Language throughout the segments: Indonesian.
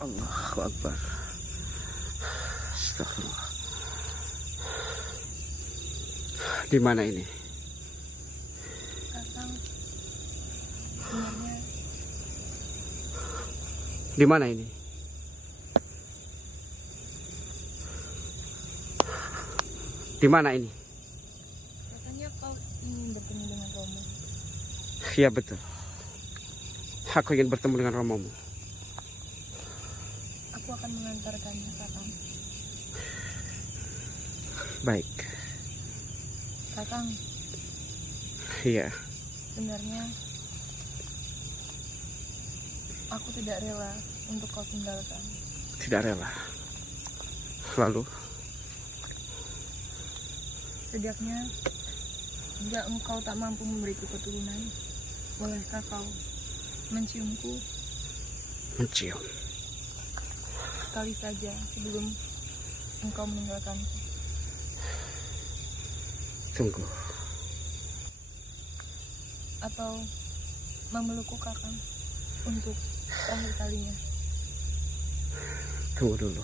Allahu Akbar. Astagfirullah. Di mana ini? Kakang, sebenarnya Di mana ini? Di mana ini? katanya kau ingin bertemu dengan Romo. Iya betul. Aku ingin bertemu dengan romomu. Aku akan mengantarkannya, Kakang. Baik. Kakang, Iya. sebenarnya aku tidak rela untuk kau tinggalkan. Tidak rela. Lalu? Setidaknya, jika engkau tak mampu memberiku keturunan, bolehkah kau menciumku Mencium. sekali saja sebelum engkau meninggalkanku? Tunggu. Atau memelukku, Kakang, untuk terakhir kalinya? Tunggu dulu.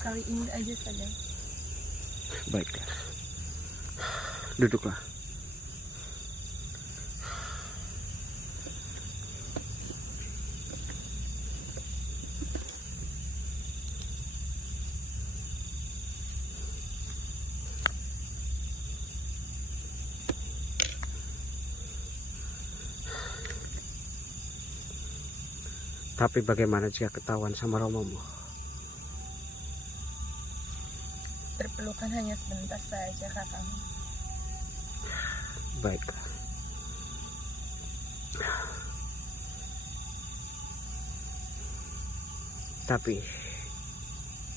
Kali ini aja saja. Baiklah. Duduklah. Tapi bagaimana jika ketahuan sama romomu? Berpelukan hanya sebentar saja, Kakang. Baiklah. Tapi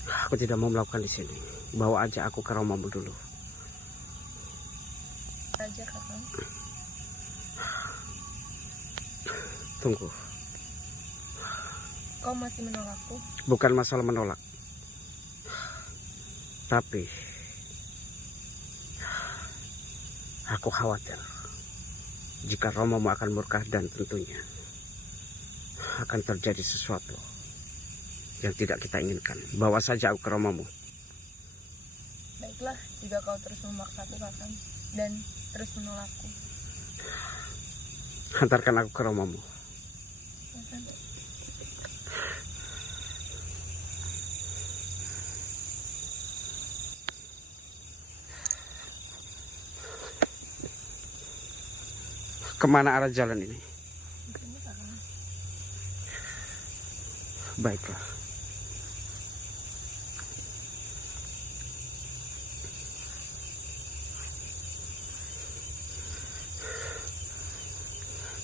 aku tidak mau melakukan di sini. Bawa aja aku ke romomu dulu. Saja, Kakang. Tunggu. Kau masih menolakku? Bukan masalah menolak. Tapi aku khawatir jika romomu akan murka dan tentunya akan terjadi sesuatu yang tidak kita inginkan. Bawa saja aku ke romomu. Baiklah, jika kau terus memaksaku, Kakang, dan terus menolakku. Hantarkan aku ke romomu. Kakang. Kemana arah jalan ini? Begini, Kakang. Baiklah.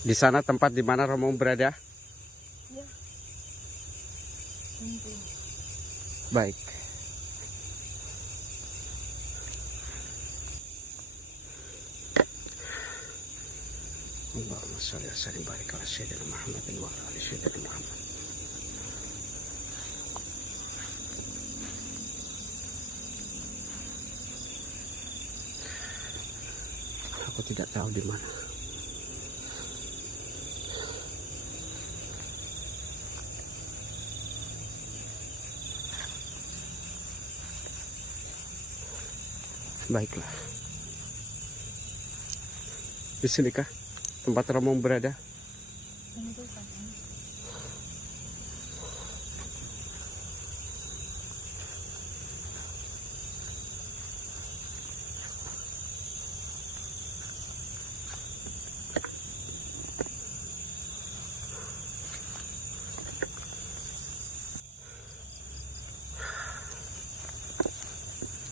Di sana tempat di mana romomu berada? Ya. Tentu. Baik. Allahumma sholli wa sallim barik ala sayyidina Muhammadin wa ala ali sayyidina Muhammad. Aku tidak tahu di mana. Baiklah. Di sinikah tempat romomu berada? Tentu, Kakang.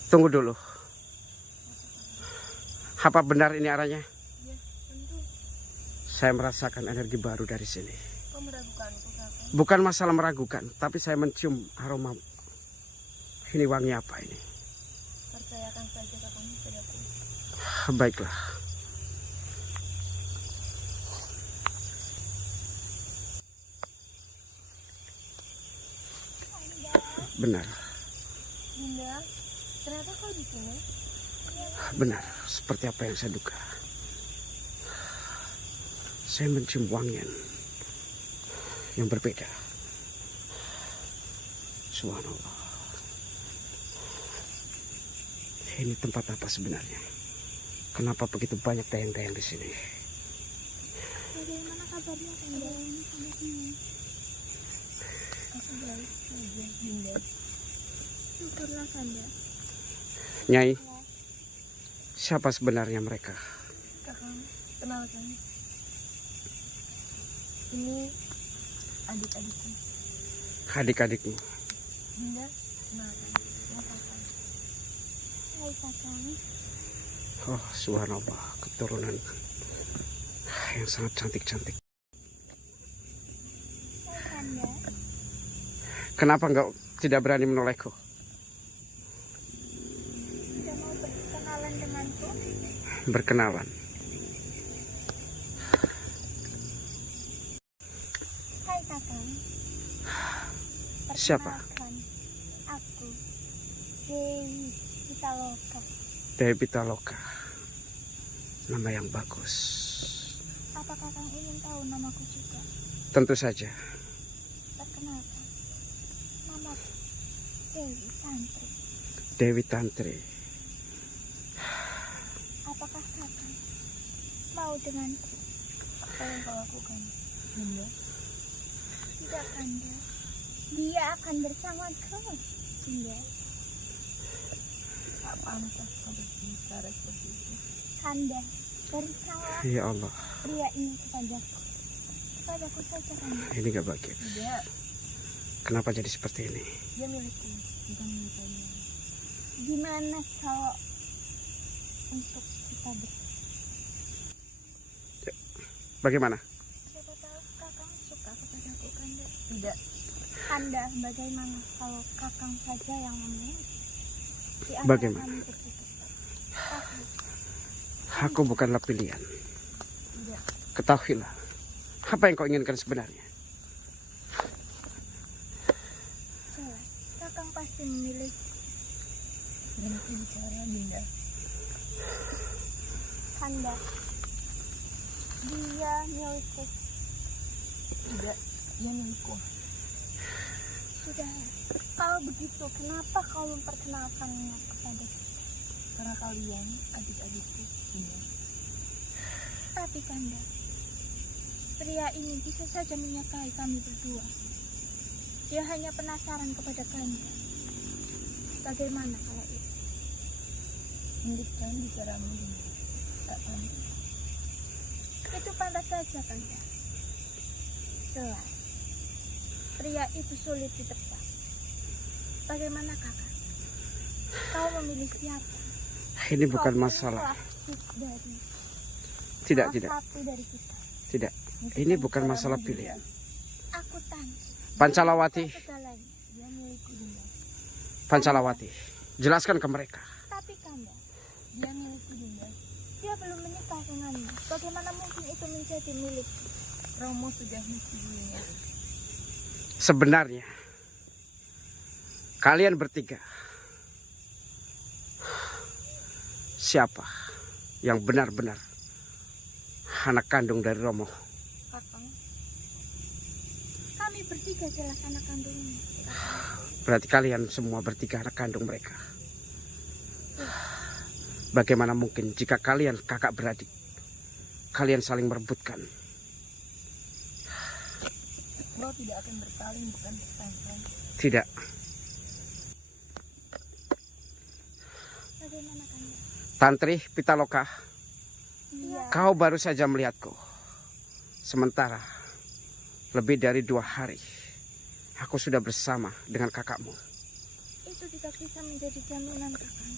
Tunggu dulu. Apa benar ini arahnya? Ya, tentu. Saya merasakan energi baru dari sini. Kau meragukanku, Kakang? Bukan masalah meragukan, tapi saya mencium aroma. Ini wangi apa ini? Percayakan saja, Kakang, padaku. Baiklah. Benar, Bunda, ternyata kau di sini. benar. Seperti apa yang saya duga. Saya mencium wangian yang berbeda. Subhanallah. Ini tempat apa sebenarnya? Kenapa begitu banyak dayang-dayang di sini? Bagaimana kabarnya Kanda? Aku baik saja, Bunda. Syukurlah Kanda. Nyai, siapa sebenarnya mereka? Kakang, kenalkan. Ini adik-adikku. Adik-adikmu. Bunda, kenalkan. Kakang. Hai Kakang. Oh, subhanallah, keturunan yang sangat cantik-cantik. Hai Kanda. Kenapa enggak tidak berani menolehku? Sudah mau berkenalan denganku? Berkenalan. Hai Kakang. Siapa? Perkenalkan, aku Dewi Pitaloka. Dewi Pitaloka. Nama yang bagus. Apa Kakang ingin tahu namaku juga? Tentu saja. Perkenalkan, namaku Dewi Tantri. Dewi Tantri. Apakah Kakang mau denganku? Apa yang kau lakukan, Bunda? Tidak Kanda. Dia akan bersamaku, Bunda. Tak pantas kau berbicara seperti itu. Kanda, berikanlah Ya Allah, pria ini kepadaku. Kepadaku saja Kanda. ini gak bagus. Tidak, Kenapa jadi seperti ini? dia milikku, bukan milik kalian. Gimana kalau untuk kita Bagaimana? siapa tahu Kakang suka kepadaku Kanda? Tidak. Kanda, bagaimana kalau Kakang saja yang memilih? Di antara Bagaimana? kami bertiga. Tapi Aku bukanlah pilihan. tidak. Ketahuilah, apa yang kau inginkan sebenarnya? Jelas, Kakang pasti memilih. Berhenti bicara, Bunda. Kanda, dia milikku. Tidak, dia milikku. Sudah, kalau begitu, kenapa kau memperkenalkannya kepadaku? Karena kalian adik-adikku, Bunda. Tapi Kanda, pria ini bisa saja menyukai kami berdua. Dia hanya penasaran kepada Kanda. Bagaimana kalau itu? Hentikan bicaramu, Bunda. Tak pantas. Itu pantas saja, Kanda. Jelas, pria itu sulit ditebak. Bagaimana Kakak? Kau memilih siapa? Ini bukan Kau masalah. pilih dari Tidak, salah tidak, satu dari kita. tidak. Ini bukan masalah pilihan. Aku tanya. Pancalawati, Segalanya. Dia milikku, Bunda. Pancalawati, jelaskan ke mereka. Tapi Kanda, dia milikku, Bunda. Dia belum menikah denganmu. Bagaimana mungkin itu menjadi milik? Romo sudah menyetujuinya. Sebenarnya, kalian bertiga, siapa yang benar-benar anak kandung dari Romo? Kakang, kami bertiga jelas anak kandungnya. Berarti kalian semua bertiga anak kandung mereka. Bagaimana mungkin jika kalian kakak beradik, kalian saling merebutkan? Kau tidak akan berpaling, bukan bertengkar. Tidak. Bagaimana Kanda? Tantri Pitaloka, Iya. kau baru saja melihatku. Sementara lebih dari 2 hari, aku sudah bersama dengan kakakmu. Itu tidak bisa menjadi jaminan Kakang.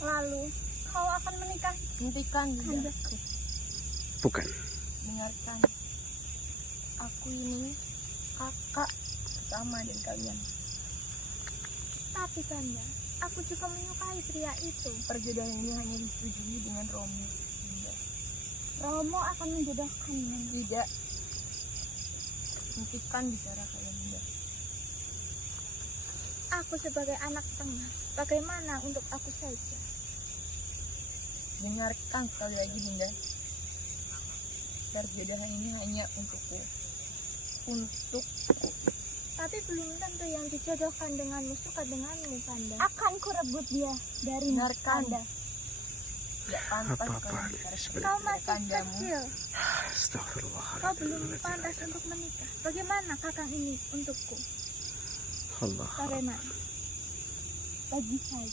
Lalu kau akan menikah? Hentikan Kandaku. Bukan. Dengarkan. Aku ini kakak sama dengan kalian. Tapi Kanda, aku juga menyukai pria itu. Perjodohan ini hanya disetujui dengan Romo. Tidak. Romo akan menjodohkannya. Tidak. Hentikan bicara kalian, Bunda. Aku sebagai anak tengah, bagaimana untuk aku saja? Dengarkan sekali lagi, Bunda. Perjodohan ini hanya untukku. untukku. Tapi belum tentu yang dijodohkan denganmu suka denganmu, Kanda. Akan kurebut dia dari Kanda. Tidak pantas Apa-apa Kau masih kecil. Astagfirullah. Kau belum pantas untuk menikah. Bagaimana kakang ini untukku? Allah. Karena bagi saya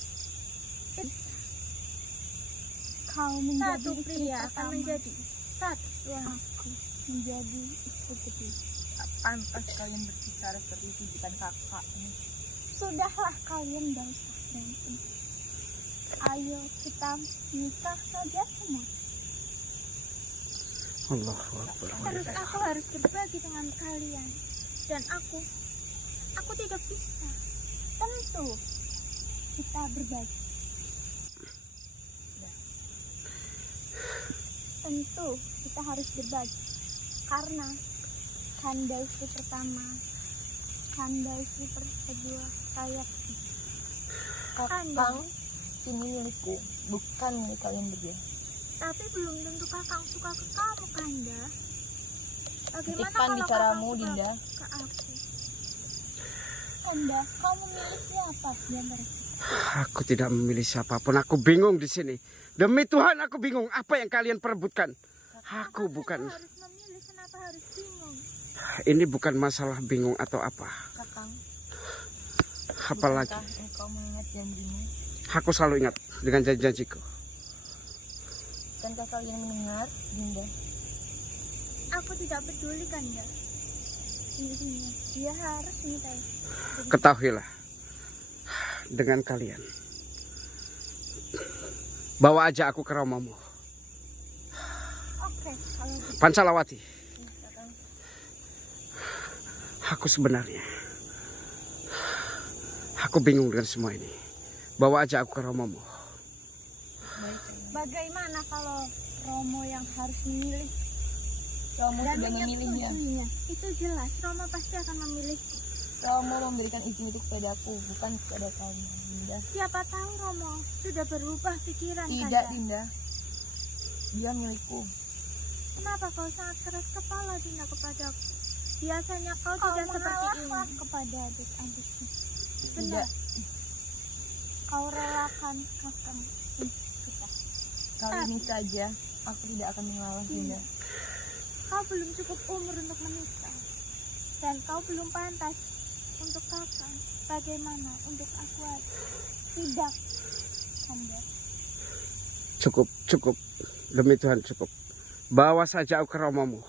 kau menjadi satu pria akan menjadi satu aku menjadi istri kedua. Tak pantas kalian berbicara seperti itu bukan kakak. Sudahlah kalian gak usah berantem. Ayo kita nikah saja semua. Allahu Akbar. Terus aku harus berbagi dengan kalian. Dan aku tidak bisa. Tentu kita berbagi. Tentu kita harus berbagi. Karena Kanda istri pertama, Kanda istri kedua, kayak Kakang ini milikku, bukan milik kalian berdua. tapi belum tentu kakang suka ke kamu, Kanda. Bagaimana Hentikan kalau bicaramu, kakang suka Dinda. ke aku? Kanda, kamu memilih siapa di antara kita? Aku tidak memilih siapapun. Aku bingung di sini. Demi Tuhan aku bingung. Apa yang kalian perebutkan? Aku bukan. Kenapa harus memilih? Kenapa harus bingung? Ini bukan masalah bingung atau apa. Kakang, Apalagi bukankah engkau mengingat janjimu? aku selalu ingat dengan janji-janjiku. Bukankah kalian mendengar, Dinda? Aku tidak peduli, Kanda. Intinya dia harus menikahi. Ketahuilah dengan kalian. Bawa aja aku ke Romamu, Oke, kalau gitu. Pancalawati. Kakang, Aku sebenarnya aku bingung dengan semua ini. Bawa aja aku ke Romamu. baik kalian. Bagaimana kalau Romo yang harus memilih Kamu dan sudah memilihnya. menyetujuinya? Itu jelas, Romo pasti akan memilih. Kamu memberikan izin itu kepadaku, bukan kepada kamu, Dinda. Siapa tahu Romo sudah berubah pikiran, Tidak, Kanda. Dinda. Dia milikku. Kenapa kau sangat keras kepala, Dinda, kepadaku? Biasanya kau tidak seperti ini kepada adik-adikmu. Benar. Tidak. Kau relakan kakang kita. Kali ini saja aku tidak akan mengalah, Dinda. Kau belum cukup umur untuk menikah. Dan kau belum pantas untuk kakang. Bagaimana untuk aku? Tidak, Kanda. Cukup. Demi Tuhan cukup. Bawa saja aku ke Romamu.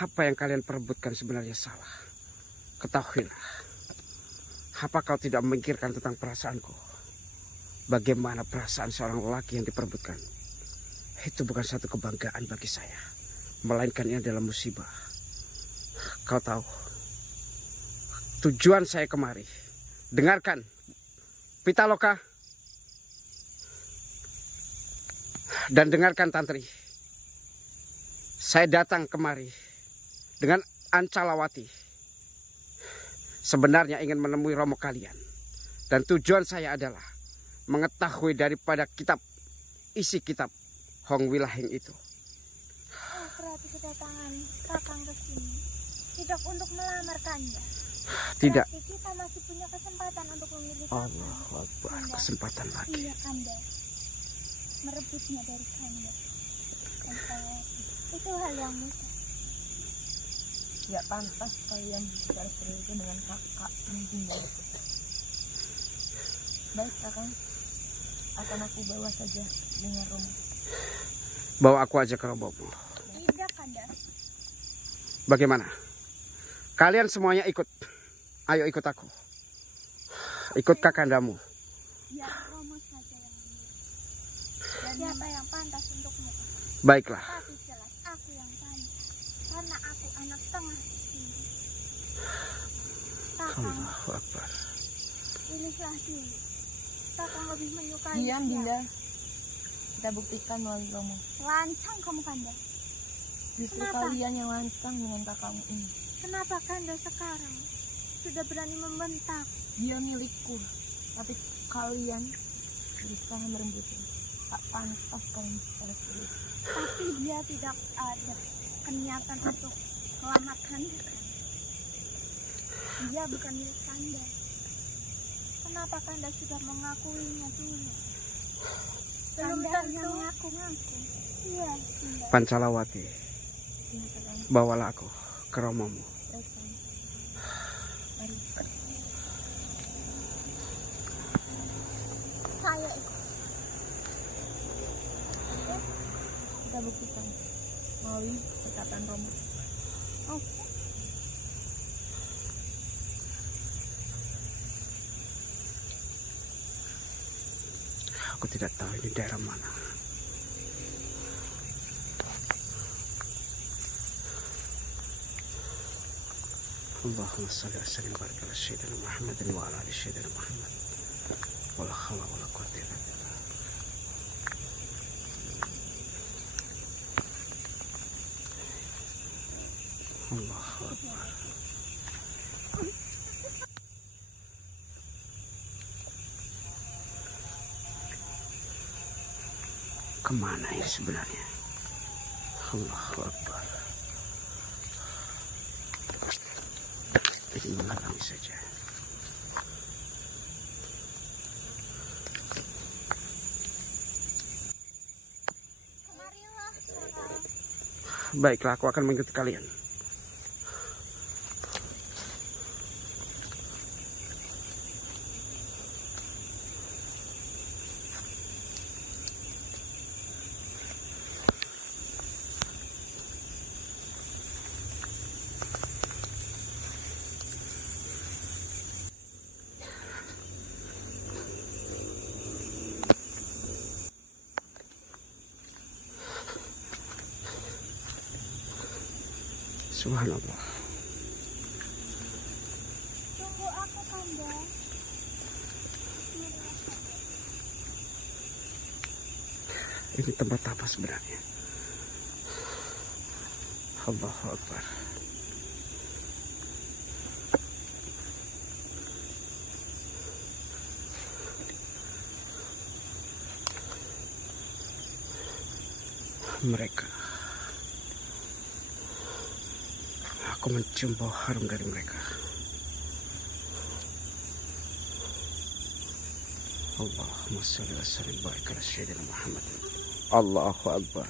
Apa yang kalian perebutkan sebenarnya salah. Ketahuilah. Apa kau tidak memikirkan tentang perasaanku? Bagaimana perasaan seorang lelaki yang diperebutkan? Itu bukan satu kebanggaan bagi saya. Melainkan ini adalah musibah. Kau tahu, tujuan saya kemari. Dengarkan, Pitaloka. Dan dengarkan Tantri. Saya datang kemari dengan Ancalawati. Sebenarnya ingin menemui Romo kalian. Dan tujuan saya adalah mengetahui daripada isi kitab Hong Wilahing itu. Oh, berarti kedatangan kakang ke sini tidak untuk melamar Kanda. Tidak. Berarti kita masih punya kesempatan untuk memilih Allahu Akbar, Kanda. kesempatan lagi. Iya, Kanda. Merebutnya dari Kanda. Dan saya, itu hal yang mudah. Tidak pantas kalian bicara seperti itu dengan kakak dan Dinda. Baik, Kakang. Akan aku bawa saja dengan Romo. Bawa aku aja ke Romomu. Tidak, Kanda. Bagaimana? Kalian semuanya ikut. Ayo ikut aku. Ikut kakandamu. Biar Romo saja yang memilih. Dan siapa yang pantas untukmu? Baiklah. Tapi jelas aku yang pantas. Karena aku anak tengah di sini. Kakang, Allahu Akbar. pilihlah dulu. Kakang lebih menyukai Diam, siapa? Dinda. Kita buktikan melalui Romo. Lancang kamu, Kanda. Justru Kenapa? kalian yang lancang dengan kakakmu ini. Kenapa Kanda sekarang sudah berani membentak? Dia milikku, tapi kalian berusaha merebutnya. Tak pantas kalian bicara seperti itu. Tapi dia tidak ada niatan untuk melamar Kanda. Dia bukan milik Kanda. Kenapa Kanda sudah mengakuinya dulu? Belum tentu mengaku-ngaku. Iya, Bunda. Pancalawati, bawalah aku ke romomu. Baik, Kang. Mari. Saya ikut. Kita buktikan melalui perkataan Romo. Oke. Aku tidak tahu ini daerah mana. Allahumma salli wa sallim wa barik ala sayyidina Muhammadin wa ala ali sayyidina Muhammad. Wala hawla wala quwwata illa billah. Allahu Akbar. Kemana ini sebenarnya? Allahu Akbar. Ini menghalangi saja. Kemarilah, Kakak. Baiklah, aku akan mengikuti kalian. Subhanallah. Tunggu aku, Kanda. Ini tempat apa sebenarnya? Allahu Akbar. Mereka. Aku mencium bau harum dari mereka. Allahumma sholli wa sallim wa barik ala sayyidina Muhammad. Allahu Akbar.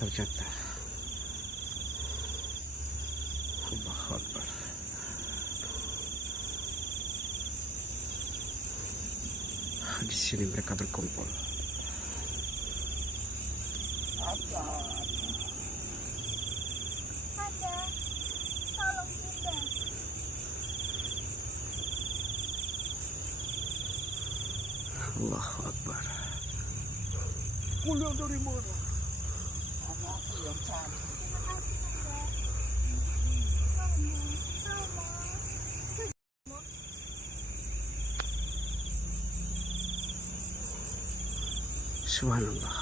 Ternyata Allahu Akbar. Di sini mereka berkumpul. Kanda, tolong Bunda. Allahu Akbar. Kuliah dari mana? Anakku yang cantik. Terima kasih, Kanda. Romo. Subhanallah.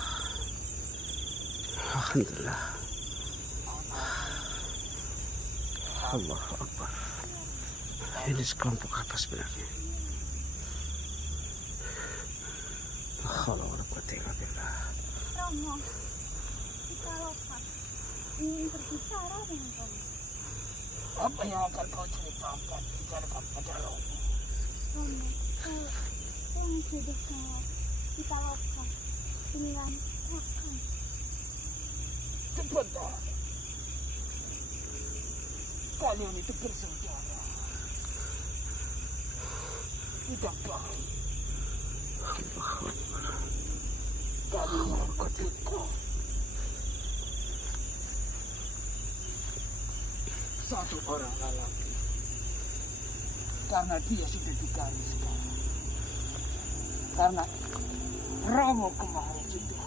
Alhamdulillah. Allahu Akbar. Ini sekelompok apa sebenarnya? La haula wala quwwata illa billah. Romo, kita lokat. Ingin berbicara dengan kamu. Apa yang akan kau ceritakan? Bicarakan pada Romo. Romo, yang sudah kita lokat dengan Kakak. Sebentar. Kalian itu bersaudara. Tidak baik. Allahu Akbar. Kalian bertiga. Satu orang lelaki. Karena dia sudah digaris sekarang. Karena Romo kemarin sudah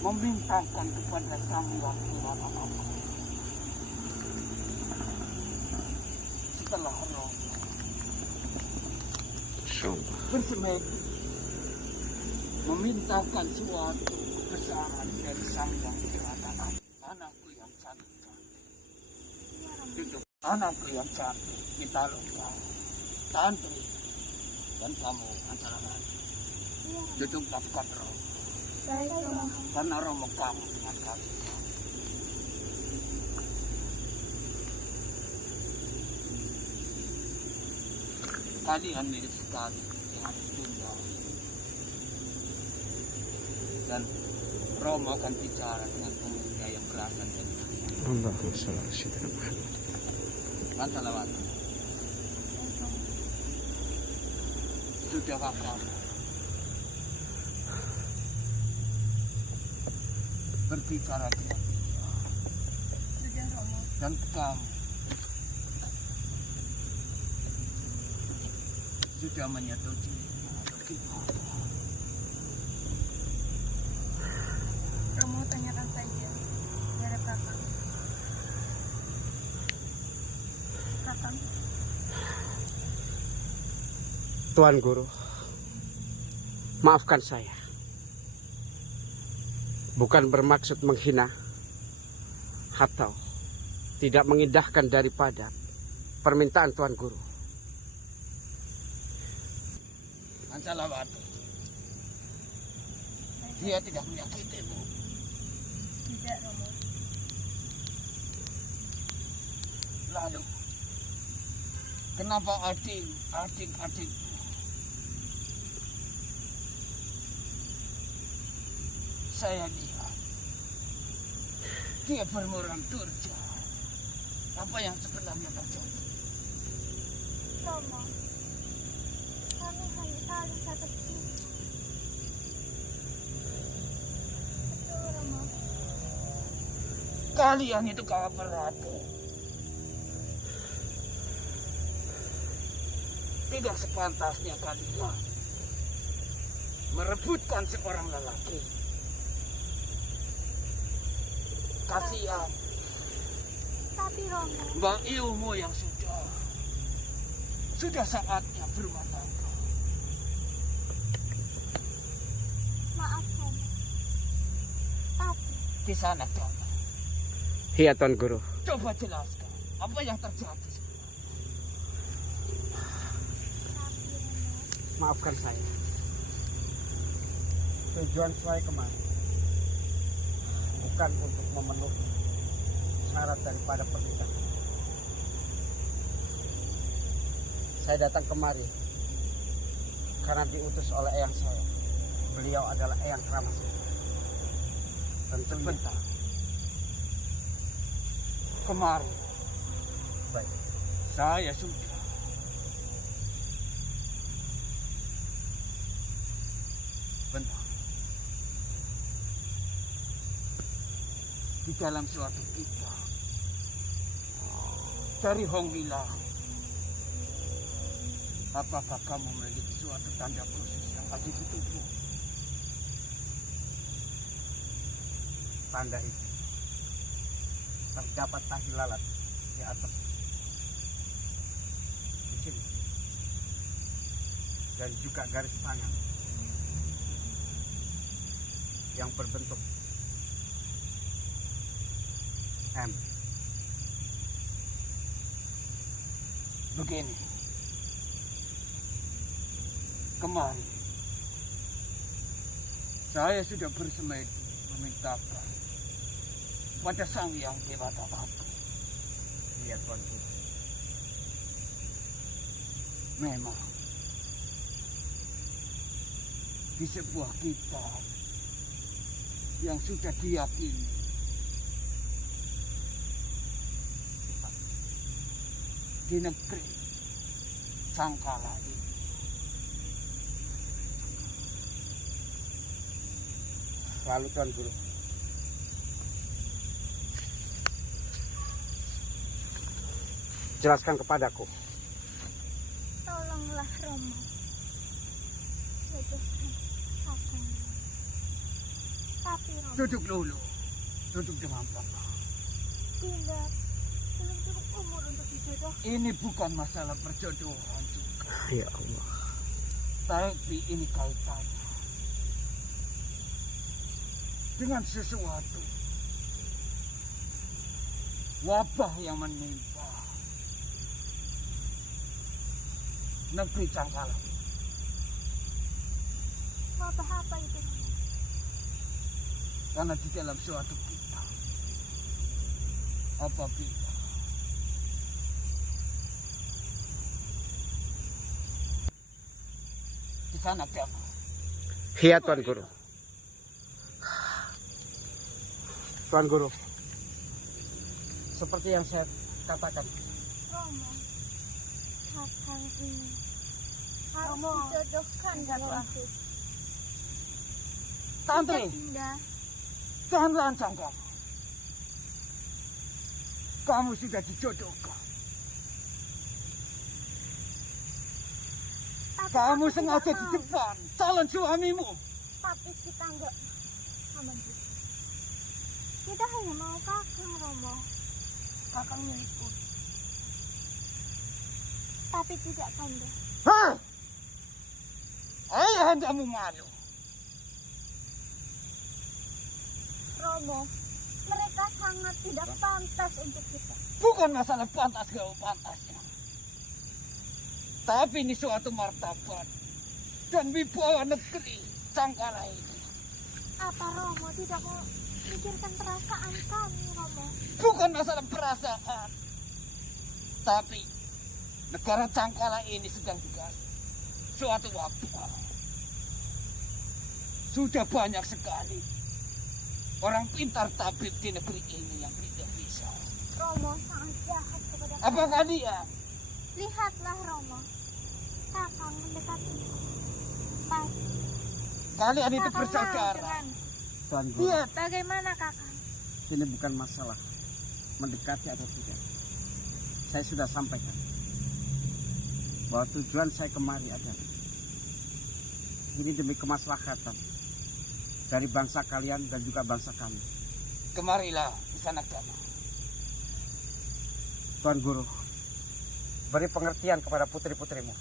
membintangkan kepada Sang Hyang Hirana aku. Setelah Romo Insyaallah. bersemedi memintahkan suatu kebesaran dari Sang Hyang Hirana aku. Anakku yang cantik. Duduk. Anakku yang cantik. Kita lupa. Tantri. Dan kamu antara lain. Duduk dekat Romo. Baik, Romo. Karena Romo kamu dengan kami. kalian mirip sekali dengan Ibunda. Dan Romo akan bicara dengan pemuda yang berasal dari kalian. Allahumma sholli ala sayyidina Muhammad. Kan salawat. Sudah kamu berbicara dengan dia. Sudah Romo. Dan kamu sudah menyetujui atau gimana? Romo tanyakan saja dari kakak. Kakak. Tuan Guru, maafkan saya. Bukan bermaksud menghina atau tidak mengindahkan daripada permintaan Tuan Guru. Salawat. Dia tidak menyakitimu. Tidak Romo. Lalu, kenapa adik-adik saya lihat dia bermuram durja? Apa yang sebenarnya terjadi? Romo. Kami hanya saling satu cinta. Betul Romo. Kalian itu kawan berarti. Tidak sepantasnya kalian merebutkan seorang lelaki. Kasihan Tapi Romo. Mbak ilmu yang sudah saatnya berumah tangga. Maaf Romo. Tapi Di sana kamu Iya Tuan Guru. coba jelaskan apa yang terjadi. Romo. Maafkan saya. Tujuan saya kemari bukan untuk memenuhi syarat daripada pernikahan. Saya datang kemari karena diutus oleh eyang saya. Beliau adalah eyang keramas. Tentu Sebentar. Kemarin baik. saya sudah bentar. Di dalam suatu kitab dari Hong Lila, apakah kamu memiliki suatu tanda khusus yang ada di tubuh? Tanda itu terdapat tahi lalat di atas di sini dan juga garis tangan yang berbentuk M. Begini, kemarin saya sudah bersemedi memintakan pada Sang Yang Dewata Bakti. Iya Tuan Guru. Memang di sebuah kitab yang sudah diyakini di negeri Sangkala ini, Lalu Tuan Guru, jelaskan kepadaku. Tolonglah Romo. Bebaskan aku. Tapi Romo. duduk dulu, duduk dengan tenang. Tidak. Belum cukup umur untuk dijodoh. Ini bukan masalah perjodohan juga, Ya Allah. tapi ini kaitannya dengan sesuatu wabah yang menimpa negeri Cangkala. Wabah apa itu? Karena di dalam suatu kitab, apabila sana Dama. Iya Tuan Guru. Tuan Guru, seperti yang saya katakan, Romo, kakang ini harus dijodohkan denganku. Tantri, Dinda, jangan lancang kamu. Kamu sudah dijodohkan. tapi Kamu aku sengaja tidak di mau. depan calon suamimu. Tapi kita enggak sama dia. Kita hanya mau kakang Romo, Kakang milikku. tapi tidak Kanda. Hah? Ayahandamu malu. Romo, mereka sangat tidak pantas untuk kita. Bukan masalah pantas gak pantasnya. Tapi ini suatu martabat dan wibawa negeri Cangkala ini. Apa Romo tidak mau pikirkan perasaan kami, Romo? Bukan masalah perasaan. Tapi negara Cangkala ini sedang digali. Suatu waktu sudah banyak sekali orang pintar tabib di negeri ini yang tidak bisa. Romo sangat jahat kepada kami. Apakah dia? Lihatlah Romo, kakang mendekati. Pasti Kalian itu kakang mau bersaudara. dengan. Tuan Guru, Dia Bagaimana kakang? ini bukan masalah mendekati atau tidak. Saya sudah sampaikan bahwa tujuan saya kemari adalah ini demi kemaslahatan dari bangsa kalian dan juga bangsa kami. kemarilah di sana Dama. Tuan Guru, beri pengertian kepada putri-putrimu.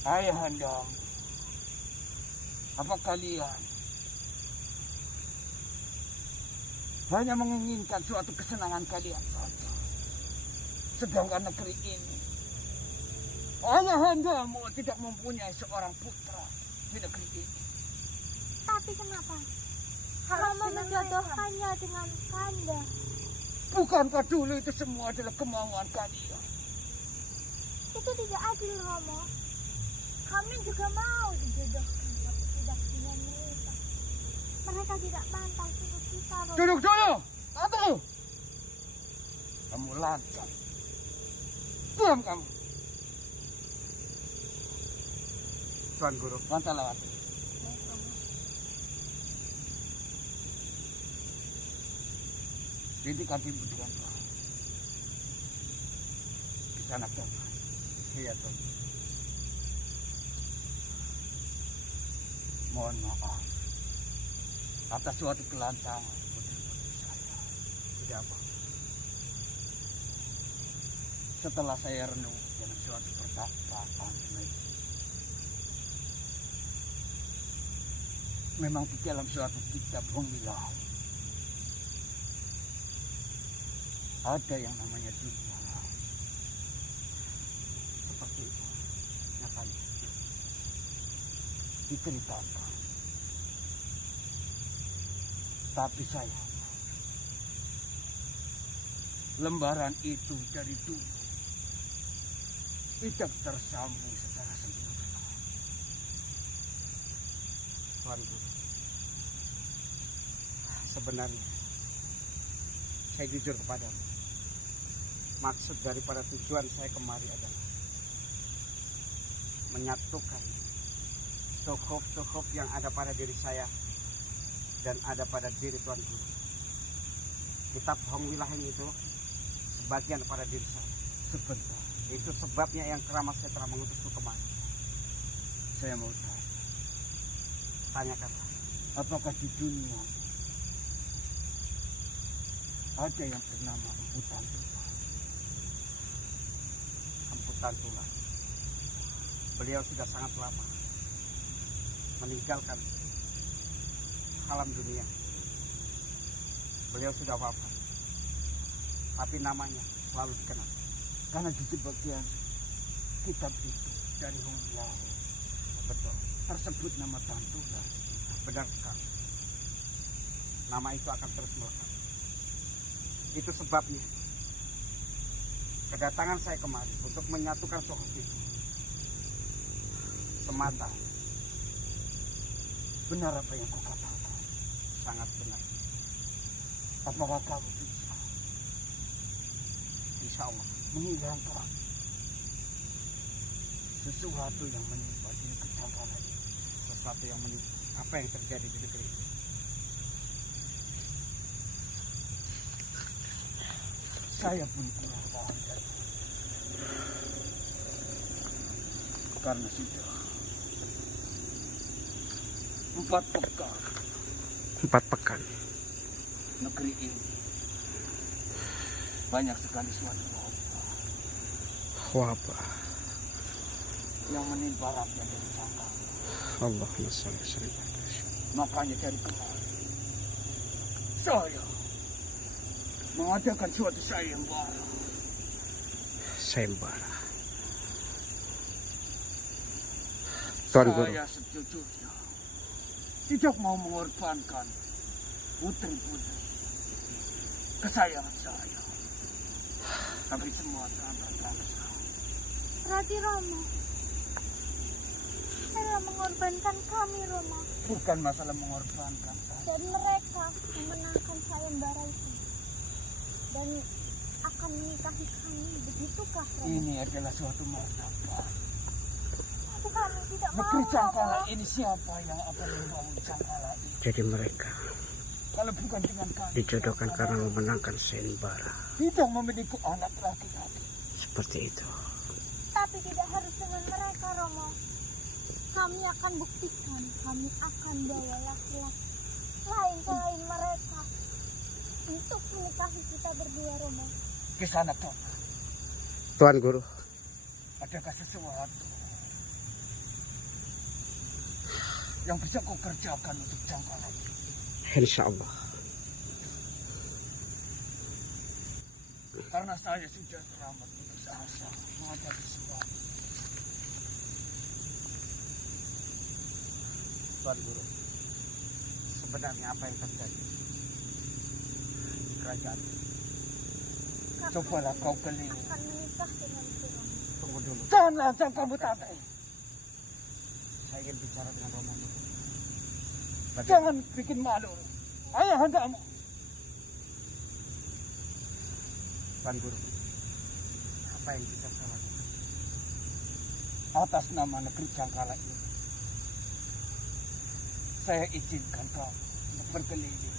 Ayahanda, apa kalian hanya menginginkan suatu kesenangan kalian saja? Sedangkan negeri ini, ayahandamu tidak mempunyai seorang putra di negeri ini. Tapi kenapa? Romo menjodohkannya dengan Kanda. Bukankah dulu itu semua adalah kemauan kalian? Itu tidak adil, Romo. Kami juga mau dijodohkan, tapi tidak dengan mereka. Mereka tidak pantas untuk kita, Romo. Duduk dulu, Tatu. Kamu lancang. Diam kamu, Tuan Guru, Pancalawati. Didik adikmu dengan Tuhan. Di sana Dama. iya Tuan. Mohon maaf atas suatu kelancangan putri-putri saya. Tidak apa. Setelah saya renung dengan suatu perkataan memang di dalam suatu kitab Humilah ada yang namanya dunia. Seperti itu. Nyatanya. Diceritakan. Tapi saya lembaran itu dari dulu tidak tersambung secara sempurna. Tuan Guru, sebenarnya saya jujur kepadamu. Maksud daripada tujuan saya kemari adalah menyatukan suhuf-suhuf yang ada pada diri saya dan ada pada diri Tuan Guru. Kitab Hongwilah itu sebagian pada diri saya. Sebentar, Itu sebabnya yang keramat saya telah mengutusku kemari. saya mau tanya, Tanyakanlah. apakah di dunia ada yang bernama Empu Tantu? Empu Tantulah. Beliau sudah sangat lama meninggalkan alam dunia. Beliau sudah wafat, tapi namanya selalu dikenal. Karena di sebagian kitab itu dari Humilah Betul, tersebut nama Tantulah. benar sekali. Nama itu akan terus melekat. Itu sebabnya kedatangan saya kemari untuk menyatukan suhuf itu semata. Benar apa yang kukatakan? Sangat benar. Apakah kamu bisa Insya Allah. menghilangkan sesuatu yang menimpa di negeri Cangkala ini? Sesuatu yang menipu. Apa yang terjadi di negeri ini? Saya pun kurang paham. Karena sudah 4 pekan 4 pekan. negeri ini banyak sekali suatu Wabah. yang menimpa rakyat dari Cangkala. Allahumma sholli wa sallim. Makanya dari kemarin saya mengadakan suatu sayembara. Sayembara. Tuan Guru, Saya sejujurnya tidak mau mengorbankan putri-putri kesayangan saya. Tapi semua sangat terpaksa. Berarti Romo rela mengorbankan kami, Romo. Bukan masalah mengorbankan saya. Dan mereka memenangkan sayembara itu. Dan akan menikahi kami, begitukah, Romo? Ini adalah suatu martabat. Tapi kami tidak mau, Negeri Cangkala Romo. ini siapa yang akan membangun Cangkala ini? jadi mereka Kalau bukan dengan kami. dijodohkan karena memenangkan sayembara. Tidak memiliki anak laki-laki. Seperti itu. Tapi tidak harus dengan mereka, Romo. Kami akan buktikan, kami akan bawa laki-laki lain selain mereka untuk menikahi kita berdua, Romo. Ke sana toh. Tuan Guru, Adakah sesuatu yang bisa kau kerjakan untuk Cangkala ini? insya Allah. Karena saya sudah teramat putus asa menghadapi sesuatu. Tuan Guru, sebenarnya apa yang terjadi di kerajaan? Cobalah kau keliling. Akan menikah dengan si Romo. Tunggu dulu, Jangan langsung kamu tata. saya ingin bicara dengan Romo. Jangan bikin malu. Ayah hendamu. Tuan Guru, apa yang bisa saya lakukan? Atas nama negeri Cangkala ini, saya izinkan kau untuk berkeliling,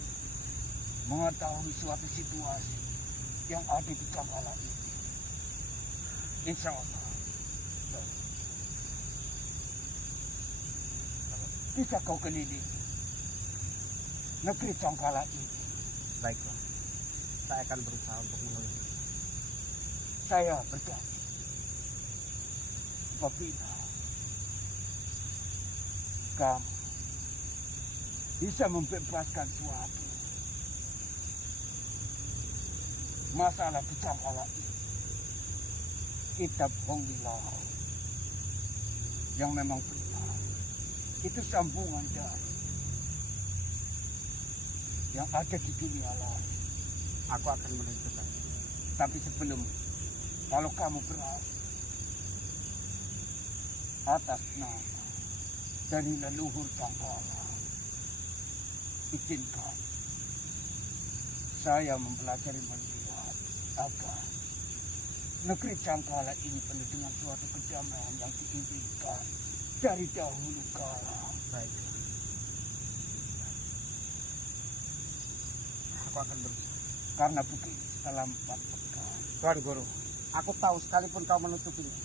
mengetahui suatu situasi yang ada di Cangkala ini. Insya Allah. Bisa kau keliling negeri Cangkala ini. Baiklah, saya akan berusaha untuk menolong. Saya berjanji, apabila kamu bisa membebaskan suatu masalah di Cangkala ini, kitab Hongwilah yang memang benar itu sambungan dari yang ada di dunia lain. Aku akan menentukan. Tapi sebelum, kalau kamu berhasil atas nama dari leluhur Cangkala, izinkan saya mempelajari melihat agar negeri Cangkala ini penuh dengan suatu kedamaian yang diimpikan dari dahulu kala. Baiklah. Aku akan berusaha. Karena begini, setelah 4 pekan, Tuan Guru, aku tahu sekalipun kau menutupinya.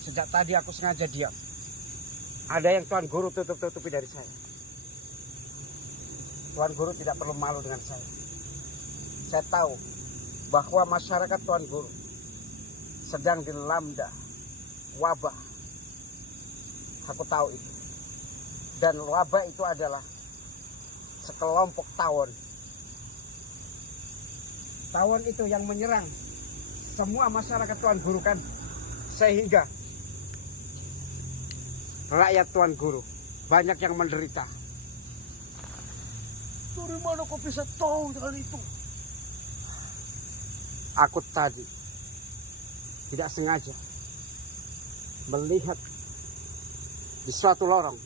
Sejak tadi aku sengaja diam. Ada yang Tuan Guru tutup-tutupi dari saya. Tuan Guru tidak perlu malu dengan saya. Saya tahu bahwa masyarakat Tuan Guru sedang dilanda wabah. Aku tahu itu. Dan wabah itu adalah sekelompok tawon. Tawon itu yang menyerang semua masyarakat Tuan Guru kan. Sehingga rakyat Tuan Guru banyak yang menderita. dari mana kau bisa tahu hal itu? Aku tadi tidak sengaja melihat di suatu lorong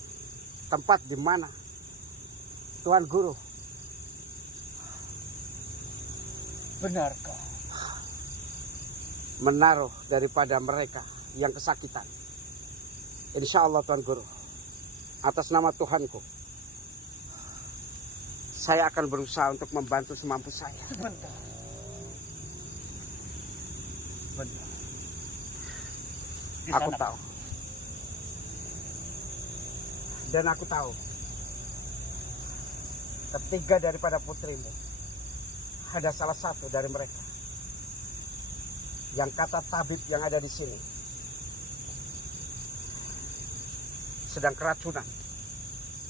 tempat di mana Tuan Guru Benarkah? menaruh daripada mereka yang kesakitan. Insya Allah Tuan Guru, atas nama Tuhanku, saya akan berusaha untuk membantu semampu saya. Sebentar. Benar. Di Aku sana, tahu. Dan aku tahu, ketiga daripada putrimu, ada salah satu dari mereka yang kata tabib yang ada di sini sedang keracunan,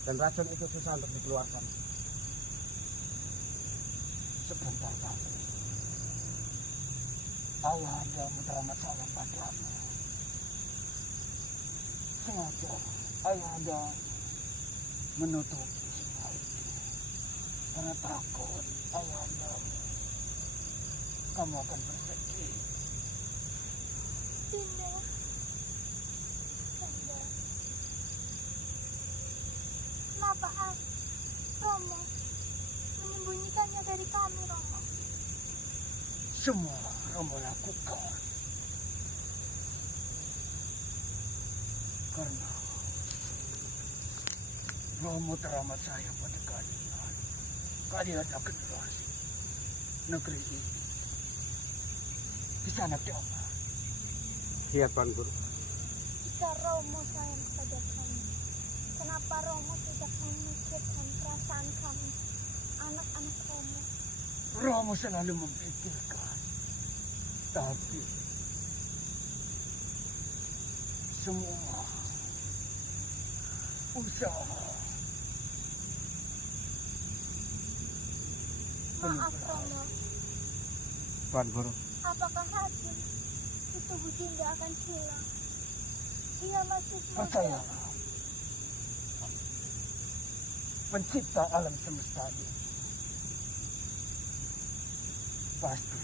dan racun itu susah untuk dikeluarkan. sebentar Pak. Ayah anda menerima saya padamu. Sengaja ayah anda menutupi semua itu karena takut ayah anda kamu akan bersedih. Dinda. Dinda. Kenapa Romo menyembunyikannya dari kami, Romo? Semua Romo lakukan karena Romo teramat saya pada kalian. Kalian adalah generasi negeri ini. Di sana Tioma. Iya Tuan Guru. Jika Romo sayang kepada kami, kenapa Romo tidak memikirkan perasaan kami, anak-anak Romo? Romo selalu memikirkan, tapi semua usaha Maaf Romo, Tuan Guru. apakah Hakim di tubuh Dinda akan hilang? Dia masih muda. percayalah. Pencipta alam semesta ini pasti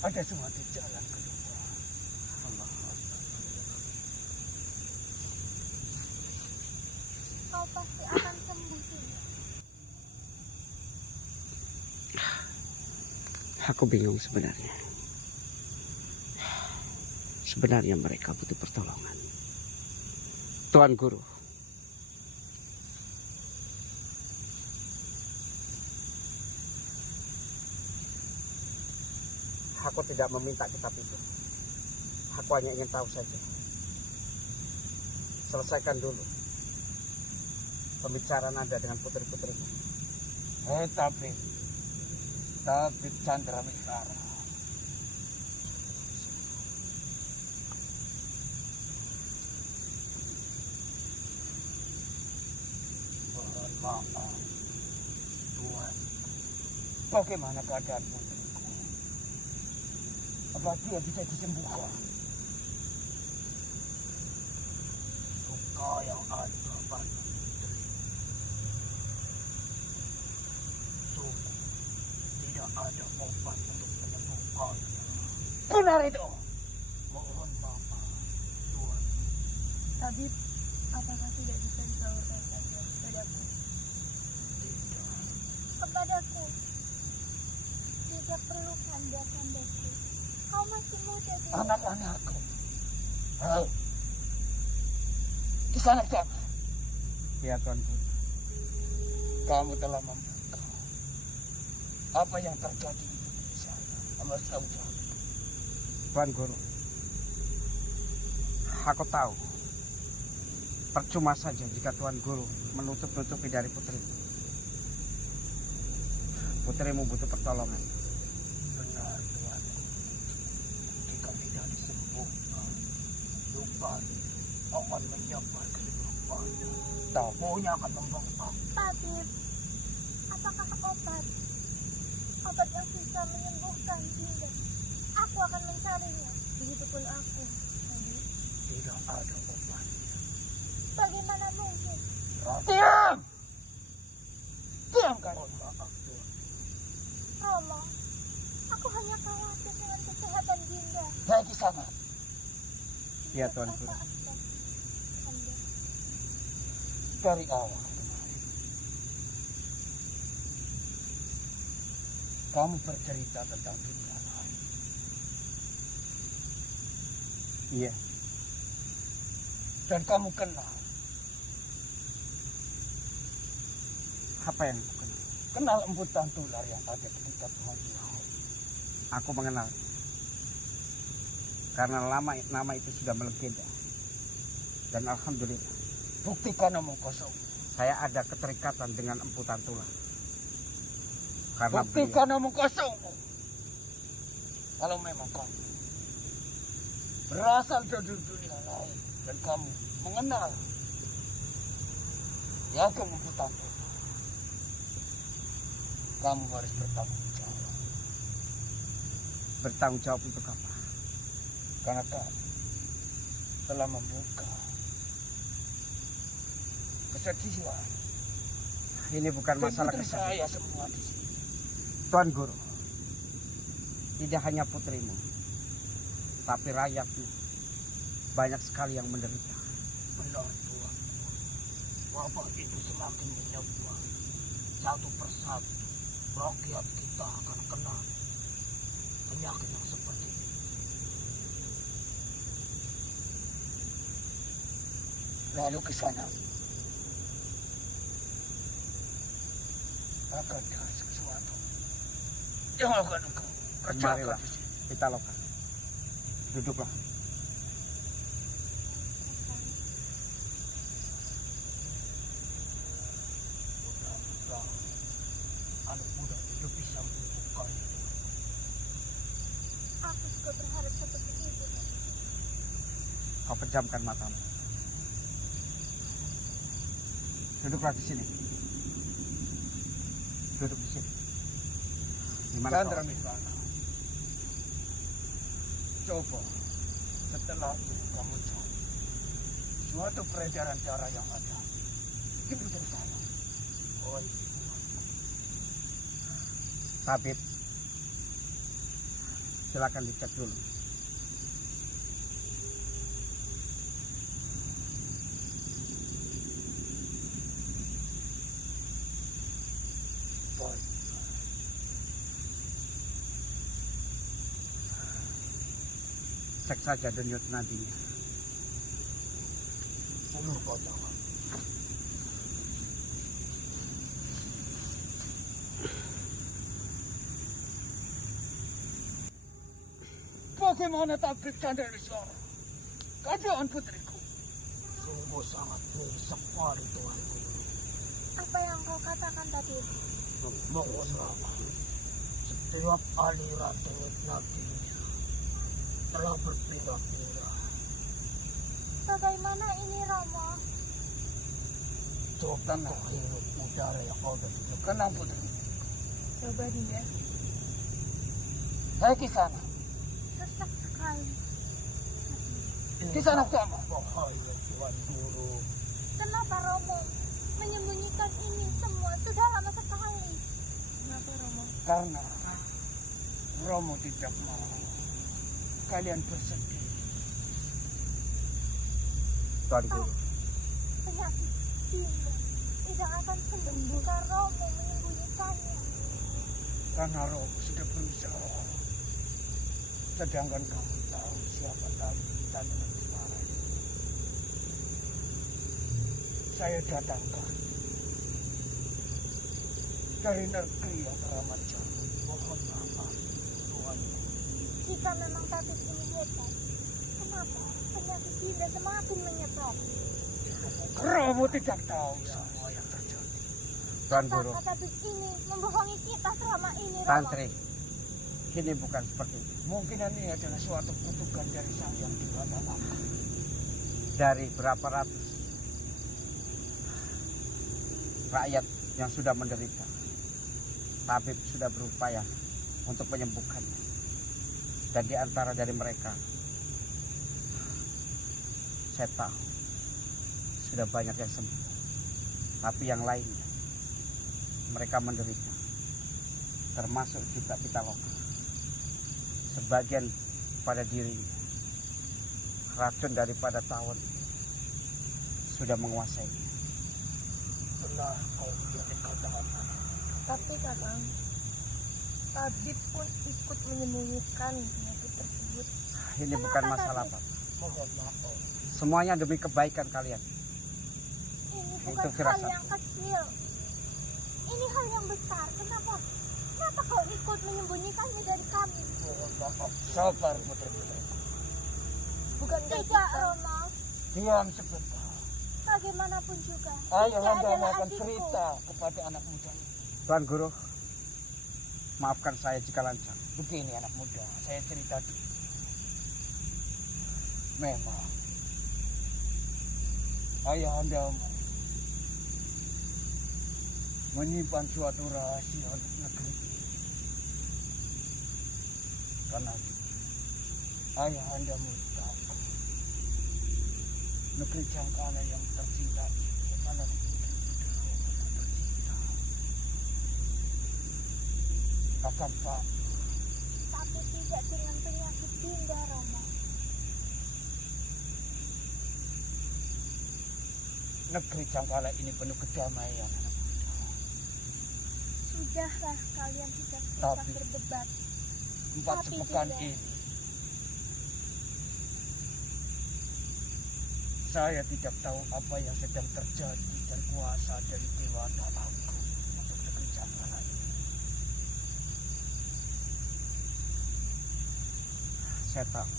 ada suatu jalan keluar. Kau pasti akan sembuh, Dinda. Aku bingung sebenarnya. Sebenarnya mereka butuh pertolongan. Tuan Guru, aku tidak meminta kitab itu. Aku hanya ingin tahu saja. Selesaikan dulu pembicaraan Anda dengan putri-putrimu. Tapi Chandra Mihara. Mohon maaf, Tuhan. Bagaimana keadaan putriku? Apa dia bisa disembuhkan? Luka yang ada pada putri. Sungguh tidak ada obat untuk menyembuhkannya. Benar itu. Mohon maaf, Tuhan. Tabib, apakah tidak bisa disalurkan saja padaku? Tidak. Kepadaku, tidak perlu kanda-kandaku. Kau masih muda, Dinda. Anak-anakku. Hei. Di sana jangan. Ya Tuan Guru. Kamu telah membuka apa yang terjadi di sana sama saudara. Tuan Guru, aku tahu percuma saja jika Tuan Guru menutup-nutupi dari putrimu. Putrimu butuh pertolongan. Benar, Tuhan. Jika tidak disembuhkan, luka akan menyebar ke seluruh badan. Tamunya akan membengkak. Tabib, apakah obat yang bisa menyembuhkan Dinda? Aku akan mencarinya. Begitupun aku, Tabib. Tidak ada obat. Bagaimana mungkin? Diam! Diam kau. Maaf, Tuhan. Romo, aku hanya khawatir dengan kesehatan Dinda. Saya di sana. Ya Tuan Guru. Apa-apa, Kanda. dari awal kamu bercerita tentang dunia lain. Iya, Dan kamu kenal. apa yang aku kenal? Kenal embutan tular yang ada di dekat laut. Aku mengenal. Karena nama itu sudah melegenda. Dan alhamdulillah, Buktikan omong kosong. saya ada keterikatan dengan emputan tular. Karena beliau, Buktikan omong kosong. Kalau memang kamu berasal dari dunia lain dan kamu mengenal Ageng Emputan Tular, kamu harus bertanggung jawab. bertanggung jawab untuk apa? Karena kamu telah membuka kesedihan. Ini bukan masalah Putri kesalahan. saya semua di sini. Tuan Guru, tidak hanya putrimu, tapi rakyatmu banyak sekali yang menderita. Benar Tuan. Wabah itu semakin menyebar. Satu persatu rakyat kita akan kena penyakit yang seperti ini. Lalu ke sana akan ada sesuatu yang akan engkau kerjakan Marilah, di sini. kita loka. Duduklah. Mudah-mudahan anak muda itu bisa membukannya. Aku juga berharap seperti itu. Kau pejamkan matamu. Duduklah di sini. Duduk di sini. Gimana Chandra kau? Miswana, coba setelah itu kamu cari suatu peredaran darah yang ada di putri saya. Oh, Tabib, silakan dicek dulu. baik. Cek saja denyut nadinya. Ulur kau jangan. Bagaimana tabib Chandra Miswana? Keadaan putriku sungguh sangat sekali tuanku. Apa yang kau katakan tadi? Mohonlah, setiap aliran denyut nadinya telah berpindah-pindah. Bagaimana ini, Romo? Coba kau hirup udara yang kau dari kenang putri. Coba dia. Hai Kisana, Sesak sekali. Kisana sama. Bahaya Tuan Guru. Kenapa Romo menyembunyikan ini semua sudah lama sekali? Kenapa Romo? Karena Romo tidak mau kalian bersedih. Tuan Guru, Penyakit Dinda tidak akan sembuh jika Romo menyembunyikannya. Karena Romo sudah berusaha. Sedangkan kamu tahu siapa tahu kita dengan suara ini. Saya datangkan dari negeri yang teramat jauh. Mohon maaf, Tuhan. Jika memang tabib ini hebat, kenapa penyakit Dinda semakin menyebar? Romo tidak tahu semua yang terjadi. Tuan Guru, Apakah tabib ini membohongi kita selama ini, Romo? Tantri, ini bukan seperti itu. Mungkin ini adalah suatu kutukan dari Sang Yang Dibata. Dari berapa ratus rakyat yang sudah menderita, tabib sudah berupaya untuk menyembuhkannya. Dan di antara dari mereka, saya tahu sudah banyak yang sembuh. Tapi yang lainnya, mereka menderita. Termasuk juga Pitaloka. Sebagian pada dirinya, racun daripada tawon sudah menguasainya. benar kau yang dikatakan anak. Tapi Kakang, tabib pun ikut menyembunyikan penyakit tersebut. Ini bukan masalah, Pak. Mohon maaf. Semuanya demi kebaikan kalian. Ini Itu bukan hal firasat. yang kecil. Ini hal yang besar. Kenapa kau ikut menyembunyikannya dari kami? Mohon maaf. Sabar putri-putri. Bukan Tidak, Romo. Diam sebentar. Bagaimanapun juga. Ayah dia anda adalah akan adikku. cerita kepada anak muda ini. Tuan Guru, maafkan saya jika lancang. Begini anak muda, saya cerita dulu. Memang ayah anda menyimpan suatu rahasia untuk negeri ini. Karena ayah anda tahu negeri Cangkala yang tercinta ini adalah putri-putri Romo yang tercinta. Akan Pak, Tapi tidak dengan penyakit Dinda, Romo. negeri Cangkala ini penuh kedamaian anak muda. Sudahlah kalian tidak usah Tapi- berdebat. 4 Tapi sepekan tidak. ini saya tidak tahu apa yang sedang terjadi dan kuasa dari Dewa Agung untuk negeri Cangkala ini. Saya tahu.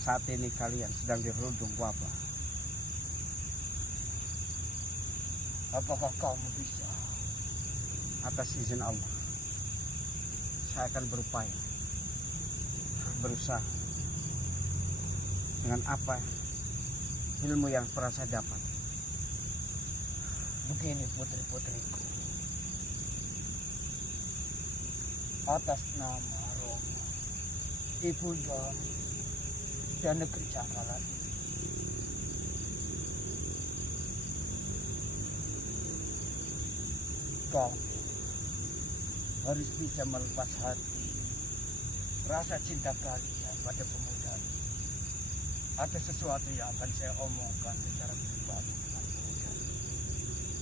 Saat ini kalian sedang dirundung wabah. Apakah kamu bisa? Atas izin Allah, saya akan berusaha dengan apa ilmu yang pernah saya dapat. Begini putri-putriku, atas nama Roma, Ibunda dan negeri Cangkala ini, kamu harus bisa melepas hati rasa cinta kalian pada pemuda ini. Ada sesuatu yang akan saya omongkan secara pribadi dengan pemuda ini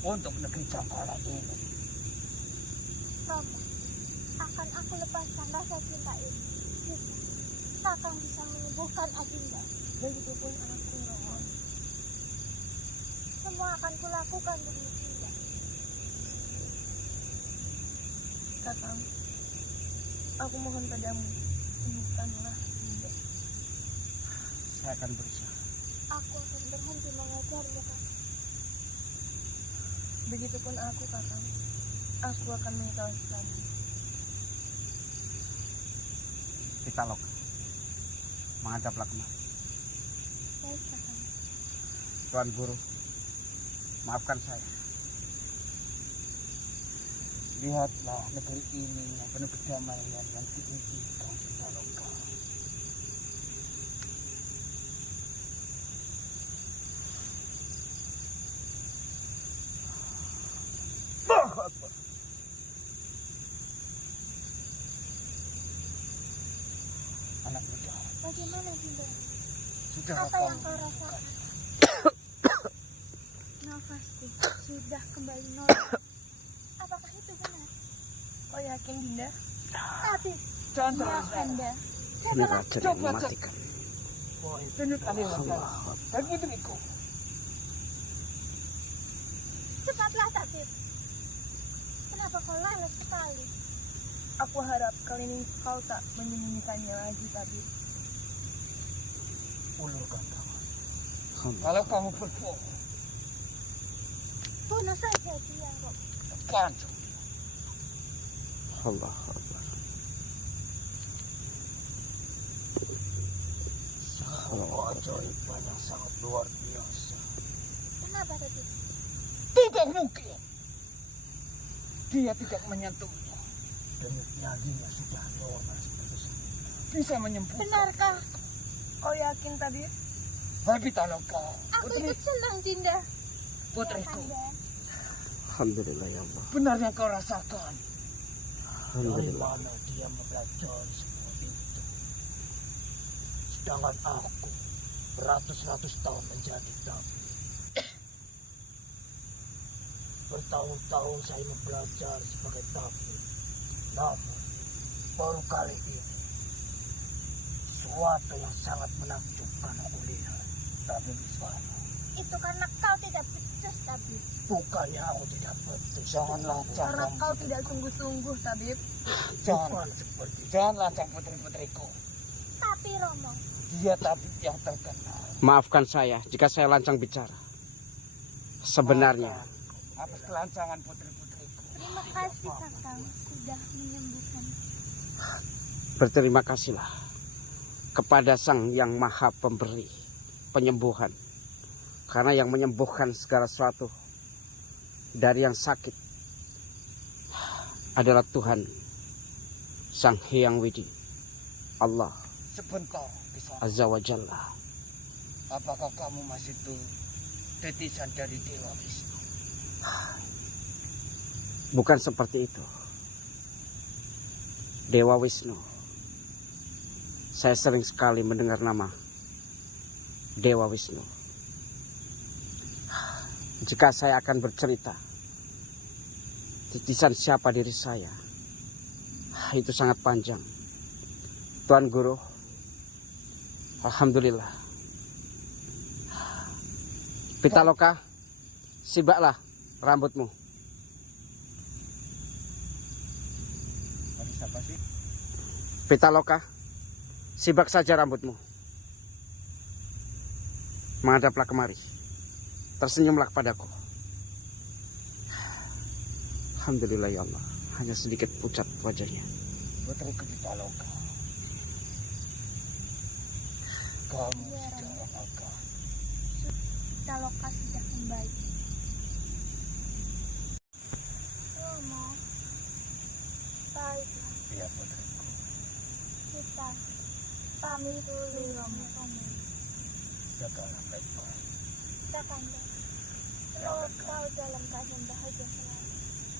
untuk negeri Cangkala ini. Romo, akan aku lepaskan rasa cinta ini. Jika Kakang bisa menyembuhkan Adinda, Begitupun anakku Romo. semua akan kulakukan demi Dinda. Kakang, aku mohon padamu, sembuhkanlah Dinda. Saya akan berusaha. Aku akan berhenti mengajarmu, Kakang. Begitupun aku, Kakang. Aku akan mengikhlaskanmu. Pitaloka, menghadaplah kemari. Baik, Kakang. Tuan Guru, maafkan saya. Lihatlah negeri ini yang penuh kedamaian yang diinginkan Pitaloka. Anak muda, Bagaimana, Dinda? sudah Apa kamu yang kau rasakan? Nafasku sudah kembali normal. Apakah itu benar? Kau yakin, Dinda? Tapi, Jangan ya, terasa. Kanda. Ini racun yang coba, mematikan. Tunjukkan dia Allah. dan putriku. Cepatlah, Tabib. Kenapa kau lalai sekali? Aku harap kali ini kau tak menyembunyikannya lagi, Tabib. Ulurkan tangan. Allah. Kalau kamu berbohong, Bunuh saja dia, Rob. pancung. Allah. Allah. Oh, ajaib yang sangat luar biasa. Kenapa, Tabib? Tidak mungkin. Dia tidak menyentuhnya. Denyutnya dia sudah normal seperti semula. Bisa menyembuhkan. Benarkah? Kau yakin, Tabib? Tapi Pitaloka, Aku ikut senang, Dinda. putriku, Ya, Kanda. Alhamdulillah ya Allah. benar yang kau rasakan. Dari Alhamdulillah. mana dia mempelajari semua itu? Sedangkan aku beratus-ratus tahun menjadi tabib. Bertahun-tahun saya mempelajari sebagai tabib. Namun, baru kali ini, sesuatu yang sangat menakjubkan aku lihat. Tabib Iswana. Itu karena kau tidak becus, Tabib. Bukannya aku tidak betul. Janganlah Karena kau tidak sungguh-sungguh, Tabib. Jangan seperti janganlah sang putri-putriku. Tapi Romo, Dia tabib yang terkenal. Maafkan saya jika saya lancang bicara. Sebenarnya, Atas kelancangan putri-putriku. terima kasih Kakang sudah menyembuhkan. berterima kasihlah kepada Sang Yang Maha Pemberi penyembuhan. Karena yang menyembuhkan segala sesuatu dari yang sakit adalah Tuhan Sang Hyang Widi, Allah Sebentar, bisa. Azza wa Jalla. Apakah kamu masih tuh titisan dari Dewa Wisnu? Bukan seperti itu. Dewa Wisnu. Saya sering sekali mendengar nama Dewa Wisnu. Jika saya akan bercerita titisan siapa diri saya, itu sangat panjang. Tuan Guru, alhamdulillah. Pitaloka, sibaklah rambutmu. Dari siapa sih? Pitaloka, sibak saja rambutmu. Menghadaplah kemari. Tersenyumlah kepadaku. Alhamdulillah ya Allah. Hanya sedikit pucat wajahnya. Putri Pitaloka. Kamu Iya, sudah Romo. apakah? Pitaloka sudah kembali. Romo, baiklah Iya putriku. kita pamit dulu Romo. Jagalah baik-baik. Kakanda, kau dalam keadaan bahagia selalu.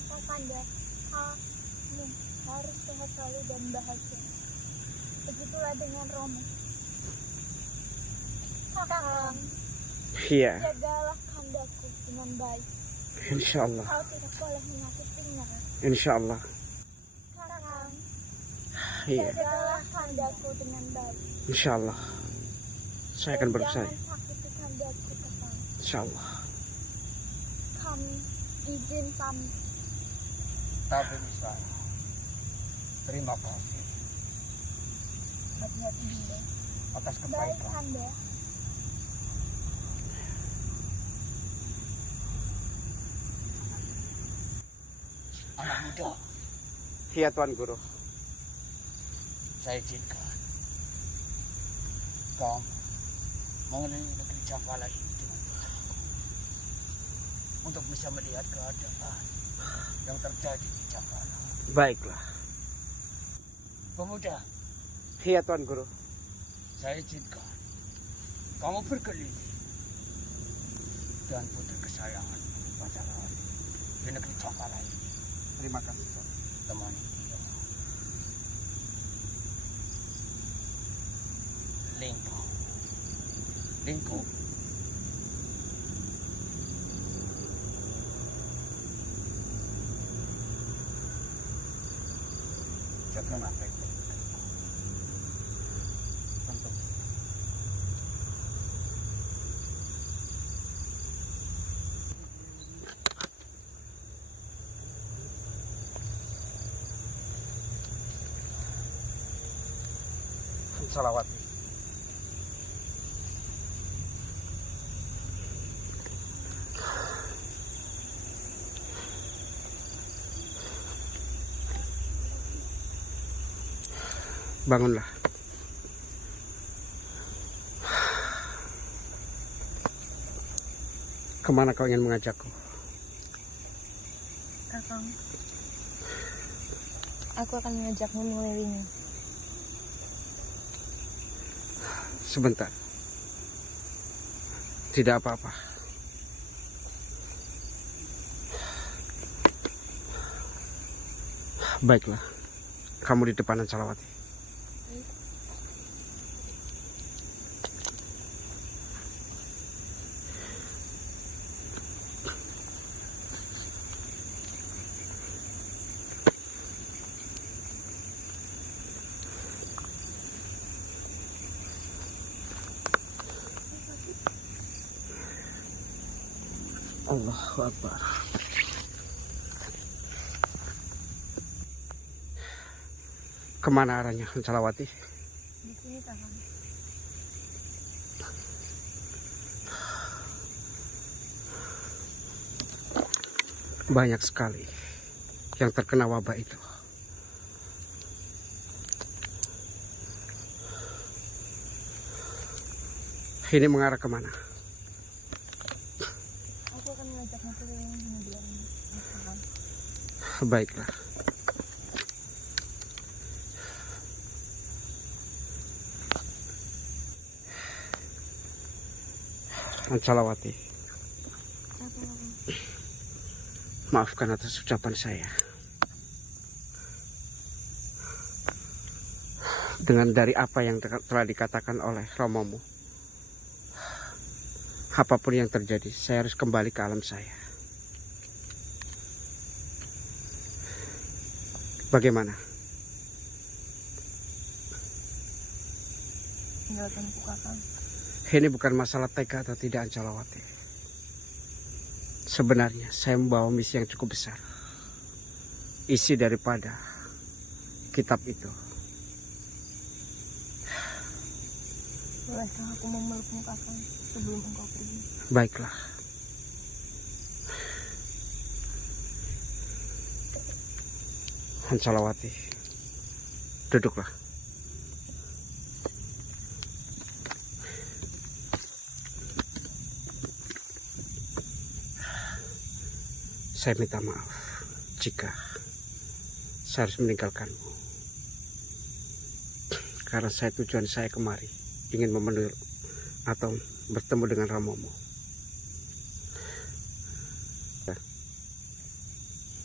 Kakanda, kamu harus sehat selalu dan bahagia. Begitulah dengan Romo. Kakang, Iya, jagalah kandaku dengan baik. insya Allah. Kau tidak boleh menyakitinya. Insya Allah. Kakang, Iya, jagalah kandaku dengan baik. insya Allah. Saya akan Dan berusaha. jangan sakiti kandaku, Kakang. Insya Allah. Kami izin pamit. Tapi misalnya, terima kasih Hati-hati Bunda. atas Baik, kebaikan. Kanda. Anak muda, Iya Tuan Guru. saya izinkan kamu mengelilingi negeri Jambala ini dengan putraku untuk bisa melihat keadaan yang terjadi di Jambala. Baiklah. Pemuda, Iya Tuan Guru. saya izinkan kamu berkeliling dan putri kesayangan Pacarani di negeri Jambala ini. Terima kasih Tuan. Temani dia. Lingko. Jagalah baik-baik. Tentu. Salawat. Bangunlah. Kemana kau ingin mengajakku? Kakang, aku akan mengajakmu mengelilingi. Sebentar. Tidak apa-apa. Baiklah. Kamu di depanan Salawati. Allahu Akbar. Kemana arahnya Hancalawati? Di sini Kakang. Banyak sekali yang terkena wabah itu. Ini mengarah kemana? Aku akan mengajaknya keliling kemudian Kakang. Baiklah. Hancalawati, Apa Kakang? maafkan atas ucapan saya. Dengan dari apa yang telah dikatakan oleh romomu, apapun yang terjadi, saya harus kembali ke alam saya. Bagaimana? Tinggalkanku Kakang. Ini bukan masalah tega atau tidak Hancalawati. Sebenarnya saya membawa misi yang cukup besar. Isi daripada kitab itu. Bolehkah aku memelukmu Kakang sebelum engkau pergi? Baiklah. Hancalawati, duduklah. Saya minta maaf jika saya harus meninggalkanmu. Karena tujuan saya kemari ingin memenuhi atau bertemu dengan romomu.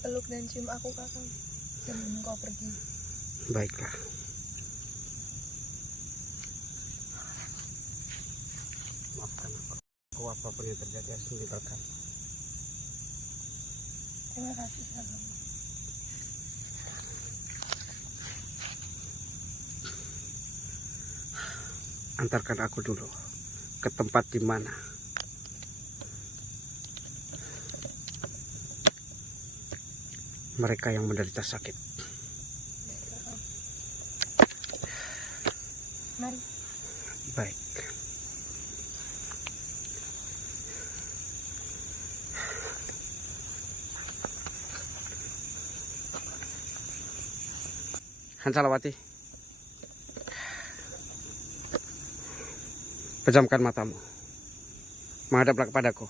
Peluk dan cium aku Kakang sebelum engkau pergi. Baiklah. Maafkan aku, apapun yang terjadi harus meninggalkan. Terima kasih Kakang. Antarkan aku dulu ke tempat di mana mereka yang menderita sakit. Mari. Baik. Hancalawati, pejamkan matamu, menghadaplah kepadaku.